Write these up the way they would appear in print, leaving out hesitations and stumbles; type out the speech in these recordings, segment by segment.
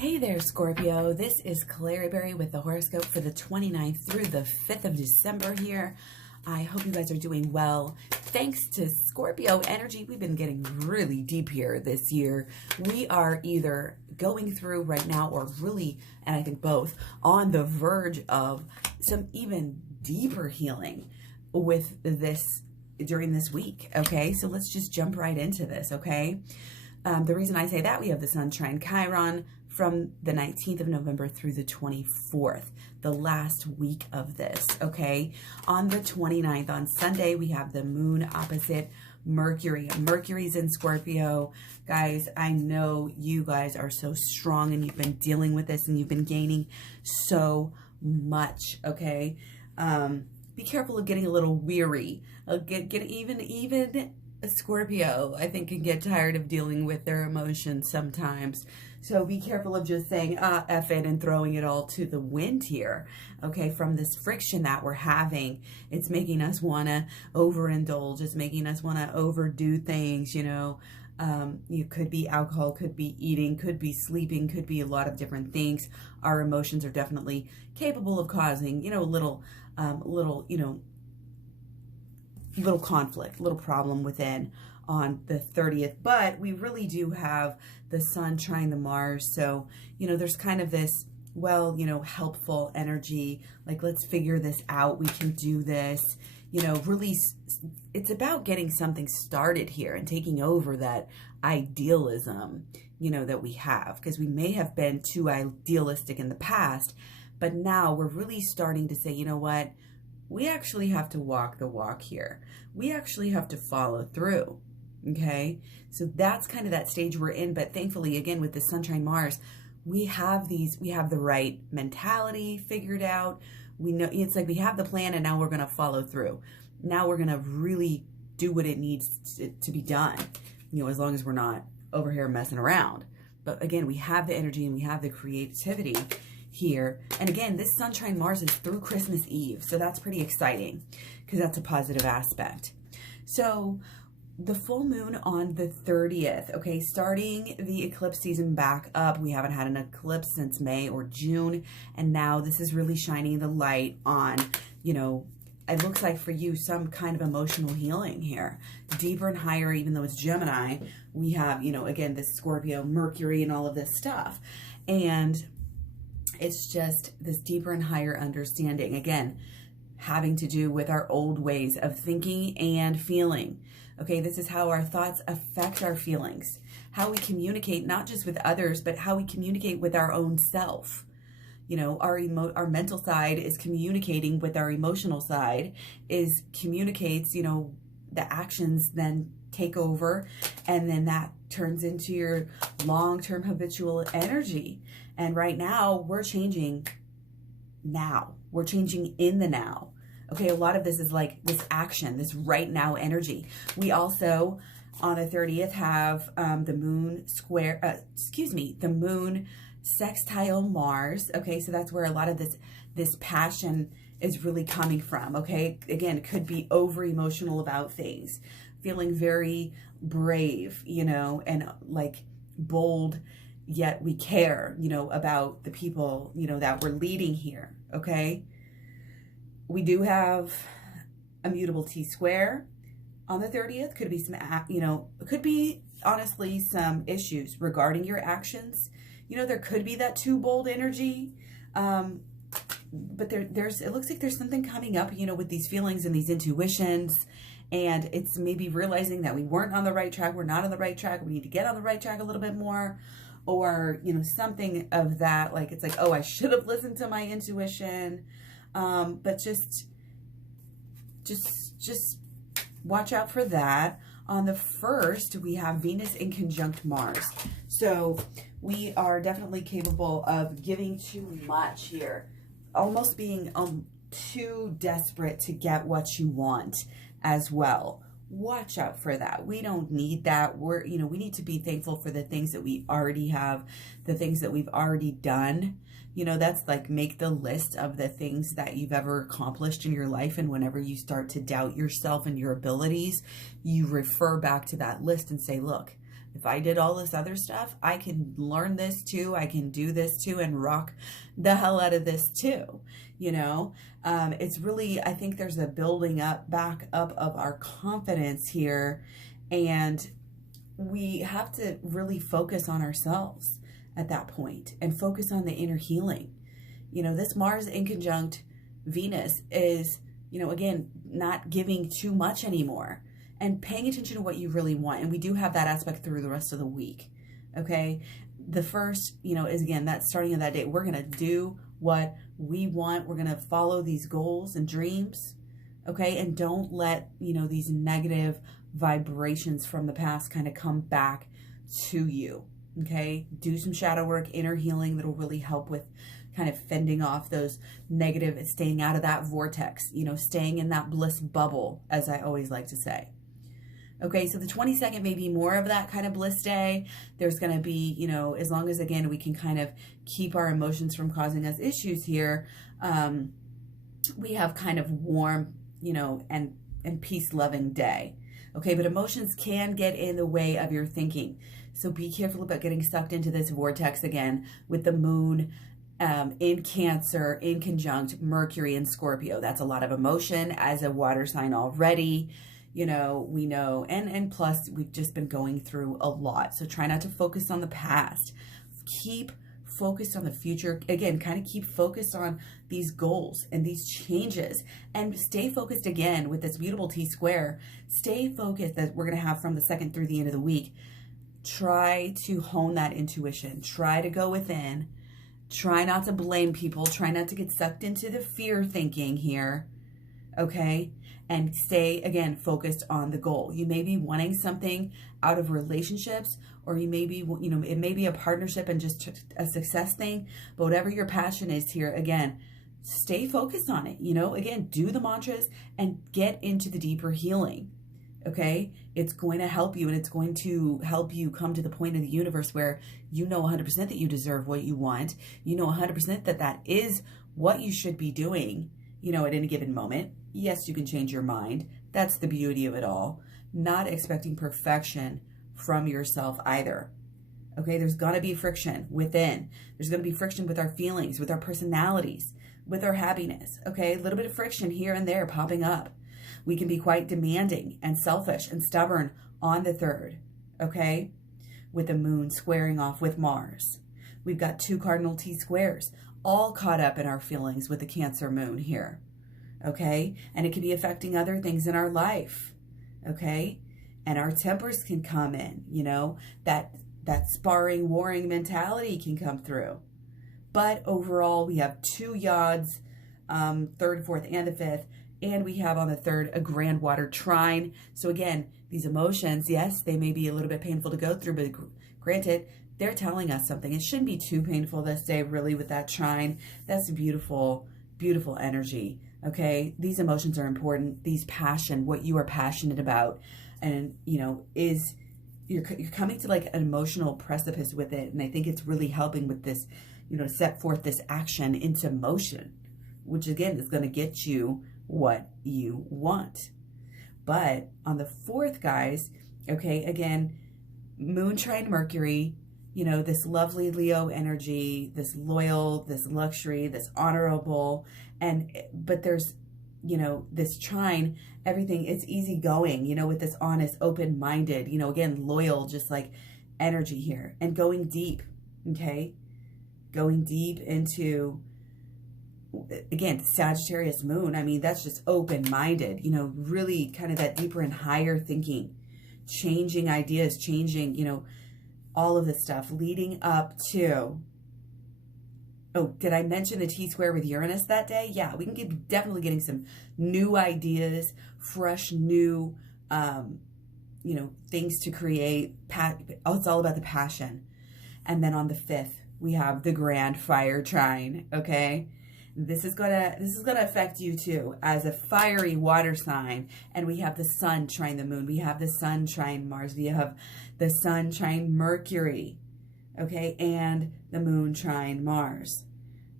Hey there, Scorpio. This is KlaireeBerry with the horoscope for the 29th through the 5th of December here. I hope you guys are doing well. Thanks to Scorpio energy, we've been getting really deep here this year. We are either going through right now or really, and I think both, on the verge of some even deeper healing with this during this week, okay? So let's just jump right into this, okay? The reason I say that, we have the Sun trine Chiron from the 19th of November through the 24th, the last week of this, okay? On the 29th, on Sunday, we have the moon opposite Mercury. Mercury's in Scorpio. Guys, I know you guys are so strong and you've been dealing with this and you've been gaining so much, okay? Be careful of getting a little weary. Even a Scorpio, I think, can get tired of dealing with their emotions sometimes. So be careful of just saying, F it, and throwing it all to the wind here, okay, from this friction that we're having. It's making us want to overindulge. It's making us want to overdo things, you know. It could be alcohol, could be eating, could be sleeping, could be a lot of different things. Our emotions are definitely capable of causing, you know, little conflict, little problem within on the 30th, but we really do have the Sun trine the Mars. So, you know, there's kind of this, well, you know, helpful energy, like, let's figure this out. We can do this, you know, really, it's about getting something started here and taking over that idealism, you know, that we have, because we may have been too idealistic in the past, but now we're really starting to say, you know what? We actually have to walk the walk here. We actually have to follow through, okay? So that's kind of that stage we're in, but thankfully, again, with the Sun trine Mars, we have the right mentality figured out. We know, it's like we have the plan and now we're gonna follow through. Now we're gonna really do what it needs to be done, you know, as long as we're not over here messing around. But again, we have the energy and we have the creativity here. And again, this Sun trine Mars is through Christmas Eve. So that's pretty exciting because that's a positive aspect. So the full moon on the 30th, okay, starting the eclipse season back up. We haven't had an eclipse since May or June. And now this is really shining the light on, you know, it looks like for you some kind of emotional healing here. Deeper and higher, even though it's Gemini, we have, you know, again, this Scorpio, Mercury, and all of this stuff. And it's just this deeper and higher understanding, again, having to do with our old ways of thinking and feeling. Okay, this is how our thoughts affect our feelings, how we communicate, not just with others, but how we communicate with our own self. You know, our mental side is communicating with our emotional side, communicates, you know, the actions then take over, and then that turns into your long-term habitual energy. And right now, we're changing now. We're changing in the now. Okay, a lot of this is like this action, this right now energy. We also, on the 30th, have the moon the moon sextile Mars. Okay, so that's where a lot of this passion is really coming from. Okay, again, it could be over emotional about things, feeling very brave, you know, and like bold, yet we care, you know, about the people, you know, that we're leading here, okay? We do have a mutable T-square on the 30th. Could be some, you know, could be honestly some issues regarding your actions. You know, there could be that too bold energy, but it looks like there's something coming up, you know, with these feelings and these intuitions, and it's maybe realizing that we weren't on the right track, we're not on the right track, we need to get on the right track a little bit more, or, you know, something of that, like, it's like, oh, I should have listened to my intuition, but just watch out for that. On the 1st, we have Venus in conjunct Mars. So we are definitely capable of giving too much here, almost being too desperate to get what you want as well. Watch out for that. We don't need that. You know, we need to be thankful for the things that we already have, the things that we've already done. You know, that's like, make the list of the things that you've ever accomplished in your life. And whenever you start to doubt yourself and your abilities, you refer back to that list and say, look, if I did all this other stuff, I can learn this too. I can do this too and rock the hell out of this too. You know, it's really, I think there's a building up, back up of our confidence here. And we have to really focus on ourselves at that point and focus on the inner healing. You know, this Mars in conjunct Venus is, you know, again, not giving too much anymore and paying attention to what you really want. And we do have that aspect through the rest of the week. Okay. The first, you know, is again, that starting of that day, we're going to do what we want. We're going to follow these goals and dreams. Okay. And don't let, you know, these negative vibrations from the past kind of come back to you. Okay. Do some shadow work, inner healing that'll really help with kind of fending off those negative, staying out of that vortex, you know, staying in that bliss bubble, as I always like to say. Okay, so the 22nd may be more of that kind of bliss day. There's going to be, you know, as long as, again, we can kind of keep our emotions from causing us issues here, we have kind of warm, you know, and peace-loving day. Okay, but emotions can get in the way of your thinking. So be careful about getting sucked into this vortex again with the moon in Cancer, in conjunct Mercury and Scorpio. That's a lot of emotion as a water sign already. You know, we know, and plus we've just been going through a lot. So try not to focus on the past. Keep focused on the future. Again, kind of keep focused on these goals and these changes, and stay focused again with this beautiful T-square. Stay focused that we're going to have from the 2nd through the end of the week. Try to hone that intuition. Try to go within. Try not to blame people. Try not to get sucked into the fear thinking here. Okay? And stay, again, focused on the goal. You may be wanting something out of relationships, or you may be, you know, it may be a partnership and just a success thing, but whatever your passion is here, again, stay focused on it. You know, again, do the mantras and get into the deeper healing. Okay? It's going to help you, and it's going to help you come to the point of the universe where you know 100% that you deserve what you want. You know 100% that that is what you should be doing, you know, at any given moment. Yes, you can change your mind. That's the beauty of it all. Not expecting perfection from yourself either. Okay, there's going to be friction within. There's going to be friction with our feelings, with our personalities, with our happiness. Okay, a little bit of friction here and there popping up. We can be quite demanding and selfish and stubborn on the 3rd. Okay, with the moon squaring off with Mars. We've got 2 cardinal T-squares, all caught up in our feelings with the Cancer moon here. Okay, and it can be affecting other things in our life. Okay, and our tempers can come in, you know, that sparring, warring mentality can come through. But overall, we have 2 yods, 3rd, 4th, and the 5th, and we have on the 3rd a grand water trine. So again, these emotions, yes, they may be a little bit painful to go through, but granted, they're telling us something. It shouldn't be too painful this day, really, with that trine. That's beautiful, beautiful energy. Okay, these emotions are important. These passion, what you are passionate about, and you know, is you're coming to like an emotional precipice with it. And I think it's really helping with this, you know, set forth this action into motion, which again is going to get you what you want. But on the 4th, guys, okay, again, moon trine Mercury, you know, this lovely Leo energy, this loyal, this luxury, this honorable, but there's, you know, this trine, everything, it's easygoing, you know, with this honest, open-minded, you know, again, loyal, just like energy here, and going deep, okay? Going deep into, again, Sagittarius moon, I mean, that's just open-minded, you know, really kind of that deeper and higher thinking, changing ideas, changing, you know, all of this stuff leading up to, oh, did I mention the T-square with Uranus that day? Yeah, we can get definitely getting some new ideas, fresh, new, you know, things to create. It's all about the passion. And then on the 5th, we have the grand fire trine, okay? This is gonna affect you too as a fiery water sign. And we have the sun trine the moon. We have the sun trine Mars. We have the sun trine Mercury, okay? And the moon trine Mars,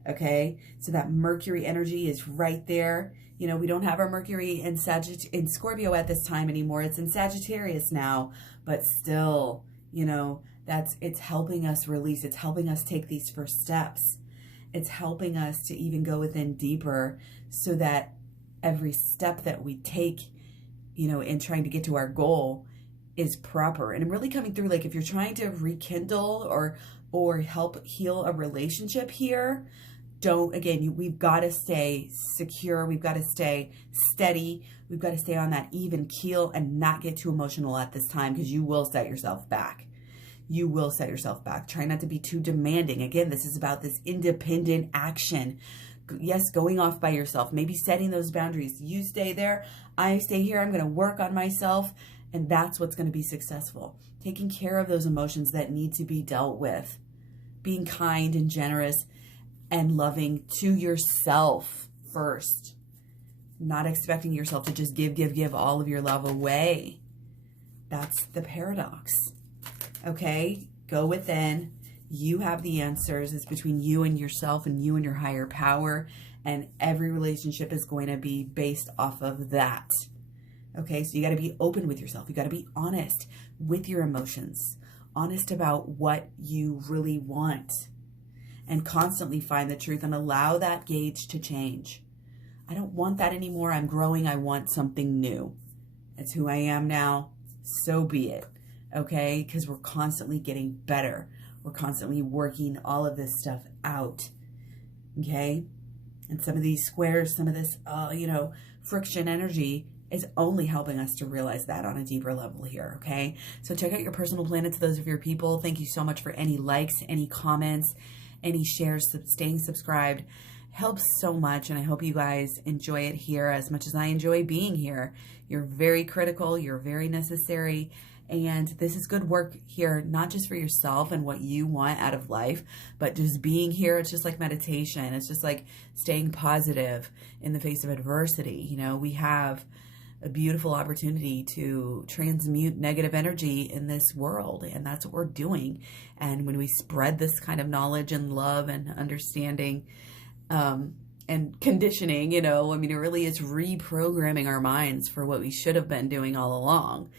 okay? So that Mercury energy is right there. You know, we don't have our Mercury in Scorpio at this time anymore. It's in Sagittarius now, but still, You know, it's helping us release. It's helping us take these first steps. It's helping us to even go within deeper so that every step that we take, you know, in trying to get to our goal is proper. And I'm really coming through, like if you're trying to rekindle or help heal a relationship here, we've got to stay secure. We've got to stay steady. We've got to stay on that even keel and not get too emotional at this time, because you will set yourself back. You will set yourself back. Try not to be too demanding. Again, this is about this independent action. Yes, going off by yourself, maybe setting those boundaries. You stay there, I stay here. I'm going to work on myself. And that's what's going to be successful. Taking care of those emotions that need to be dealt with. Being kind and generous and loving to yourself first. Not expecting yourself to just give all of your love away. That's the paradox. Okay? Go within. You have the answers. It's between you and yourself and you and your higher power. And every relationship is going to be based off of that. Okay? So you got to be open with yourself. You got to be honest with your emotions. Honest about what you really want. And constantly find the truth and allow that gauge to change. I don't want that anymore. I'm growing. I want something new. It's who I am now. So be it. Okay? Because we're constantly getting better. We're constantly working all of this stuff out. Okay? And some of these squares, some of this, friction energy is only helping us to realize that on a deeper level here, okay? So check out your personal planets, those of your people. Thank you so much for any likes, any comments, any shares, staying subscribed. Helps so much, and I hope you guys enjoy it here as much as I enjoy being here. You're very critical, you're very necessary, and this is good work here, not just for yourself and what you want out of life, but just being here. It's just like meditation. It's just like staying positive in the face of adversity. You know, we have a beautiful opportunity to transmute negative energy in this world, and that's what we're doing. And when we spread this kind of knowledge and love and understanding and conditioning, it really is reprogramming our minds for what we should have been doing all along.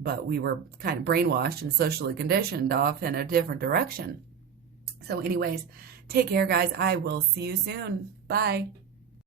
But we were kind of brainwashed and socially conditioned off in a different direction. So anyways, take care, guys. I will see you soon. Bye.